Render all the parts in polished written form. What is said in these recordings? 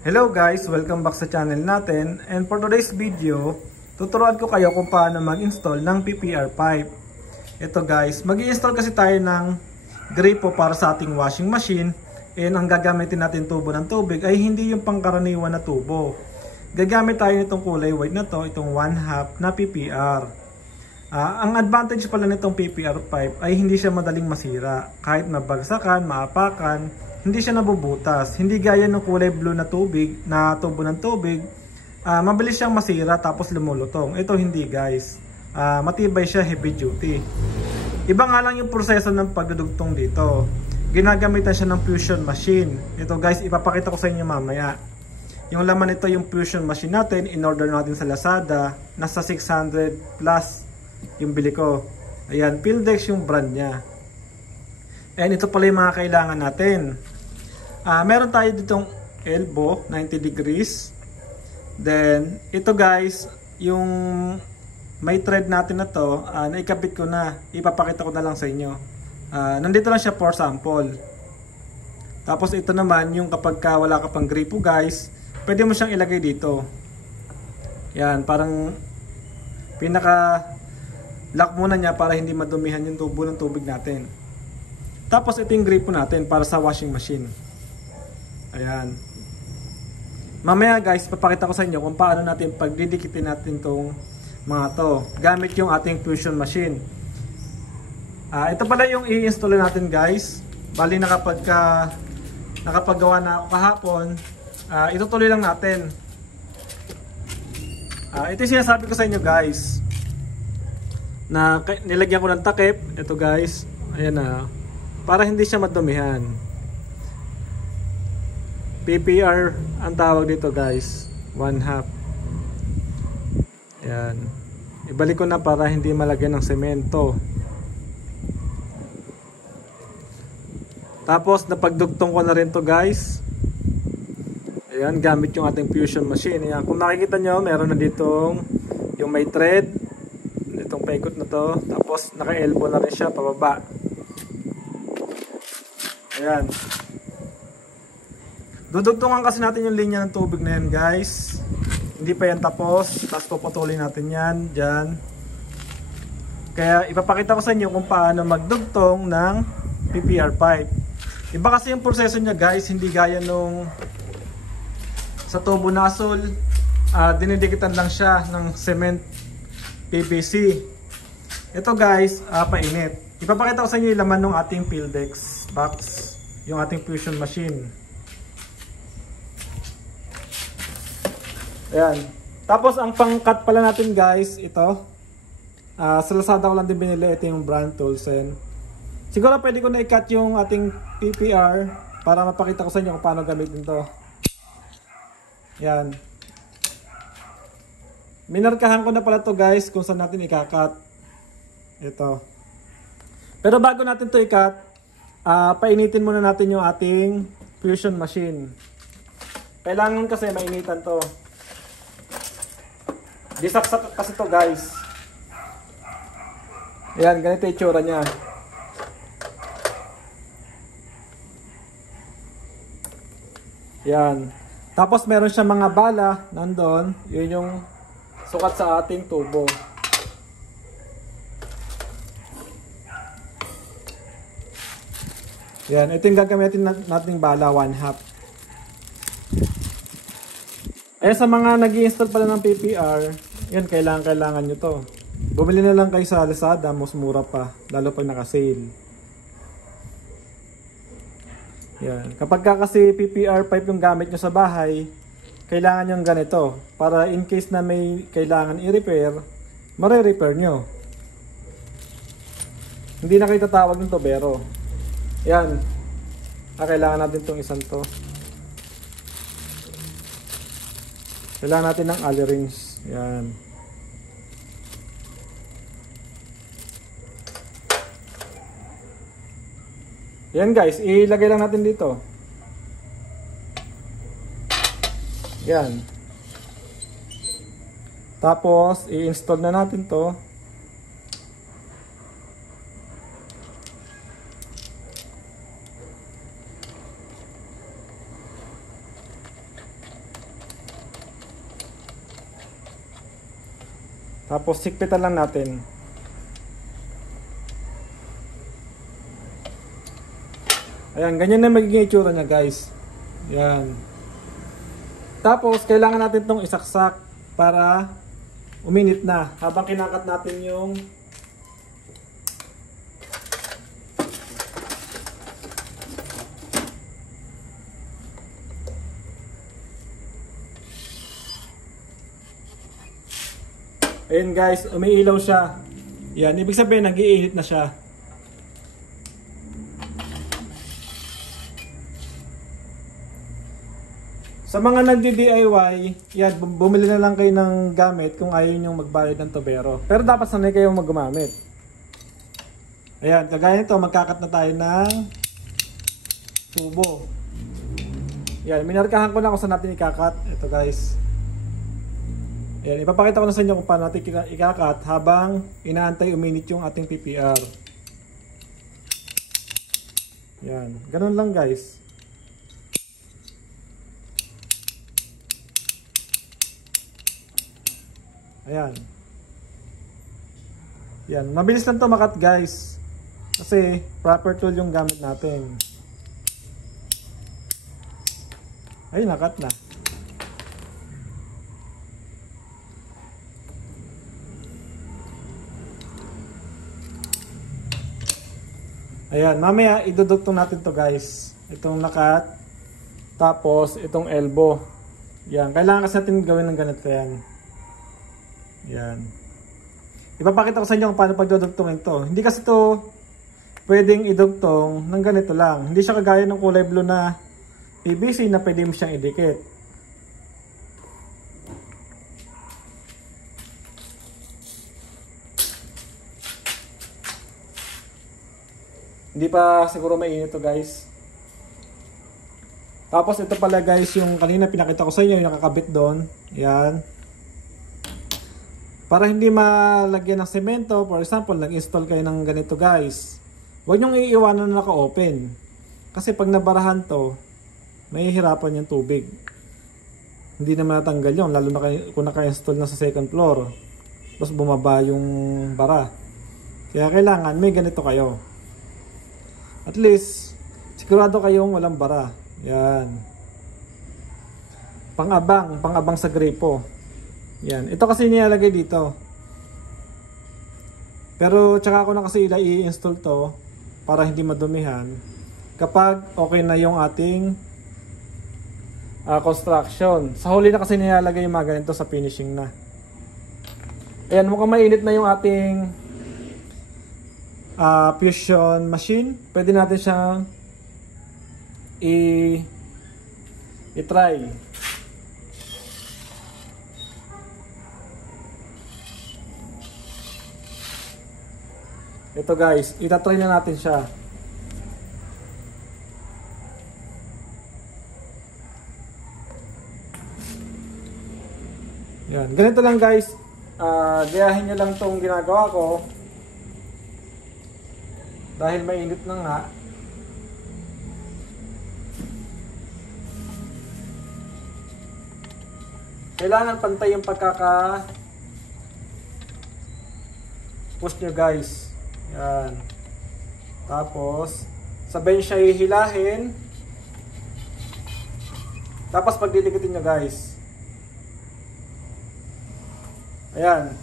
Hello guys, welcome back sa channel natin, and for today's video, tuturuan ko kayo kung paano mag-install ng PPR pipe. Ito guys, mag-i-install kasi tayo ng gripo para sa ating washing machine, and ang gagamitin natin tubo ng tubig ay hindi yung pangkaraniwan na tubo. Gagamit tayo nitong kulay white na to, itong 1/2 na PPR. Ang advantage pala nitong PPR pipe ay hindi siya madaling masira. Kahit mabagsakan, maapakan, hindi siya nabubutas. Hindi gaya ng kulay blue na tubig, na tubo ng tubig. Mabilis siyang masira tapos lumulutong. Ito hindi guys. Matibay siya, heavy duty. Iba nga lang yung proseso ng pagdudugtong dito. Ginagamitan siya ng fusion machine. Ito guys, ipapakita ko sa inyo mamaya. Yung laman nito yung fusion machine natin. In-order natin sa Lazada. Nasa 600 plus yung bili ko. Ayan, Pildex yung brand niya. And ito pala yung mga kailangan natin. Meron tayo ditong elbow, 90 degrees. Then, ito guys, yung may thread natin na to, naikabit ko na. Ipapakita ko na lang sa inyo. Nandito lang siya for sample. Tapos ito naman, yung kapag wala ka pang gripo guys, pwede mo siyang ilagay dito. Yan, parang pinaka-lock muna niya para hindi madumihan yung tubo ng tubig natin. Tapos ito yung gripo natin para sa washing machine. Ayan. Mamaya guys, papakita ko sa inyo kung paano natin pagdidikitin natin itong mga to gamit yung ating fusion machine. Ito pala yung i-install natin guys. Bali nakapaggawa na ako kahapon. Itutuloy lang natin. Ito yung sinasabi ko sa inyo guys, na nilagyan ko ng takip. Ito guys, ayan na, para hindi siya madumihan. PPR ang tawag dito guys, 1/2. Ayan, ibalik ko na para hindi malagyan ng semento. Tapos napagdugtong ko na rin to guys. Ayan, gamit yung ating fusion machine. Ayan, kung makikita nyo, meron na ditong yung may thread, itong paikot na to. Tapos naka-elbow na rin siya pababa. Ayan. Dudugtungan kasi natin yung linya ng tubig na yan guys. Hindi pa yan tapos. Tapos puputulin natin yan dyan. Kaya ipapakita ko sa inyo kung paano magdugtong ng PPR pipe. Iba kasi yung proseso niya guys. Hindi gaya nung sa tubo nozzle. Dinidikitan lang siya ng cement PVC. Ito guys, painit. Ipapakita ko sa inyo yung laman ng ating Pildex box, yung ating fusion machine. Ayan. Tapos ang pang-cut pala natin guys, ito. Sa Lazada ko lang din binili. Ito yung brand Toolsen. Siguro pwede ko na i-cut yung ating PPR para mapakita ko sa inyo kung paano gamitin to. Ayan. Minarkahan ko na pala to guys kung saan natin i-cut. Ito. Pero bago natin to i-cut, painitin muna natin yung ating fusion machine. Kailangan kasi mainitan to. Disaksak kasi to guys. Ayan, ganito yung itsura niya. Ayan. Tapos meron siya mga bala nandun. Yun yung sukat sa ating tubo. Yan, ito yung gagamitin nating bala, 1/2. Sa mga nag-i-install pala ng PPR, yan, kailangan nyo to. Bumili na lang kayo sa Lazada, mas mura pa, lalo pag naka-sale. Yan, kapag kasi PPR pipe yung gamit nyo sa bahay, kailangan nyo ganito, para in case na may kailangan i-repair, mare-repair nyo. Hindi na kayo tatawag ng tubero. Yan. Kailangan natin itong isang to. Kailangan natin ng allen rings. Yan. Yan guys. Ilagay lang natin dito. Yan. Tapos, i-install na natin to. Tapos sikpitan lang natin. Ayan, ganyan na magiging itsura niya guys. Ayan. Tapos kailangan natin itong isaksak para uminit na habang kinakat natin yung Ayan guys, umiilaw siya. Yan, ibig sabihin nag-iinit na siya. Sa mga nagdi-DIY, yan, bumili na lang kayo ng gamit kung ayaw nyo magbayad ng tubero. Pero dapat sanay kayong maggumamit. Ayan, kagaya nito, magkakat na tayo ng tubo. Yan, minarkahan ko na kung saan natin ikakat. Ito guys. Ayan, ipapakita ko na sa inyo kung paano natin ikakat habang inaantay uminit yung ating PPR. Yan, ganun lang guys. Ayan. Yan, mabilis lang to makat guys. Kasi proper tool yung gamit natin. Ay, nakat na. Ayan, mamaya idudugtong natin to guys. Itong nakat. Tapos itong elbow. Yan, kailangan kasi natin gawin ng ganito yan. Yan. Ipapakita ko sa inyo kung paano pagdudugtongin to. Hindi kasi to pwedeng idugtong ng ganito lang. Hindi siya kagaya ng kulay blue na PVC na pwede mo siyang idikit. Hindi pa siguro mainit to guys. Tapos ito pala guys yung kanina pinakita ko sa inyo yung nakakabit doon. Yan. Para hindi malagyan ng semento, for example, nag-install kayo ng ganito guys. Huwag nyong iiwanan na naka-open. Kasi pag nabarahan to, may hirapan yung tubig. Hindi naman natanggal yun, lalo na kung naka-install na sa second floor. Tapos bumaba yung bara. Kaya kailangan may ganito kayo. At least, sigurado kayong walang bara. Yan. Pang-abang sa gripo. Yan. Ito kasi nilalagay dito. Pero tsaka ko na kasi i-install to para hindi madumihan. Kapag okay na yung ating construction. Sa huli na kasi nilalagay yung mga ganito sa finishing na. Ayan, mukhang mainit na yung ating fusion machine. Pwede natin siyang i-try. Ito guys, itatry na natin siya. Yan, ganito lang guys. Gayahin nyo lang tong ginagawa ko. Dahil mainit na nga. Kailangan pantay yung push nyo guys. Yan. Tapos sabay siya hihilahin. Tapos pagdidikutin nyo guys. Ayan.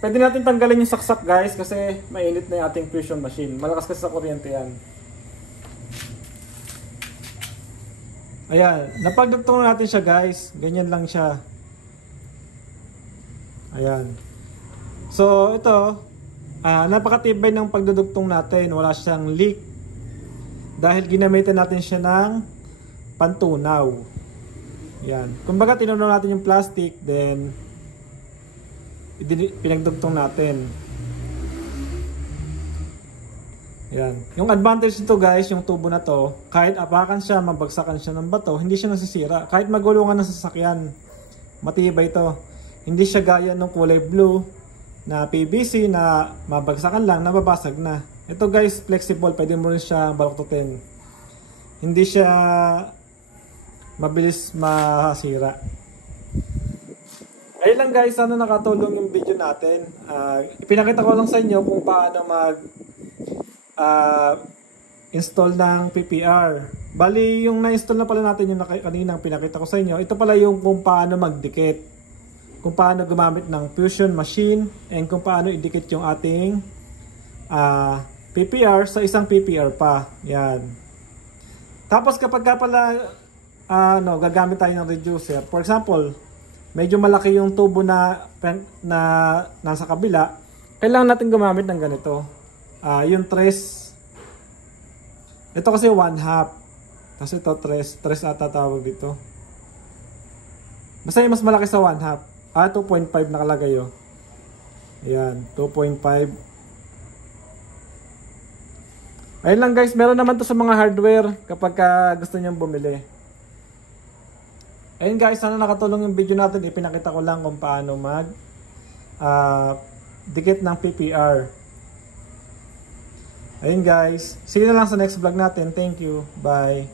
Pwede natin tanggalin yung saksak guys kasi mainit na yung ating fusion machine. Malakas kasi sa kuryente yan. Ayan. Napagdugtong natin siya guys. Ganyan lang siya. Ayan. So ito, napakatibay ng pagdudugtong natin. Wala siyang leak. Dahil ginamitan natin siya ng pantunaw. Ayan. Kumbaga tinunaw natin yung plastic then pinagdugtong natin. Yan. Yung advantage nito guys, yung tubo na to, kahit apakan siya, mabagsakan siya ng bato, hindi siya nasisira. Kahit magulungan ng sasakyan, matibay to. Hindi siya gaya ng kulay blue na PVC na mabagsakan lang, nababasag na. Ito guys, flexible, pwede mo rin siya baluktutin. Hindi siya mabilis masira. Ayun Ayun lang guys, sana nakatulong yung video natin. Ipinakita ko lang sa inyo kung paano mag install ng PPR. Bali, yung na-install na pala natin yung kaninang pinakita ko sa inyo. Ito pala yung kung paano magdikit. Kung paano gumamit ng fusion machine and kung paano idikit yung ating PPR sa isang PPR pa. Yan. Tapos kapag ka pala gagamit tayo ng reducer. For example, medyo malaki yung tubo na nasa kabila. Kailangan natin gumamit ng ganito. Yung tres. Ito kasi 1/2. Kasi ito tres ata tawag dito. Basta yung mas malaki sa 1/2. 2.5 nakalagay yun. Ayan, 2.5. Ayun lang guys, meron naman to sa mga hardware kapag gusto nyo bumili. Ayun guys, sana nakatulong yung video natin. Ipinakita ko lang kung paano mag dikit ng PPR. Ayun guys, see you na lang sa next vlog natin. Thank you, bye.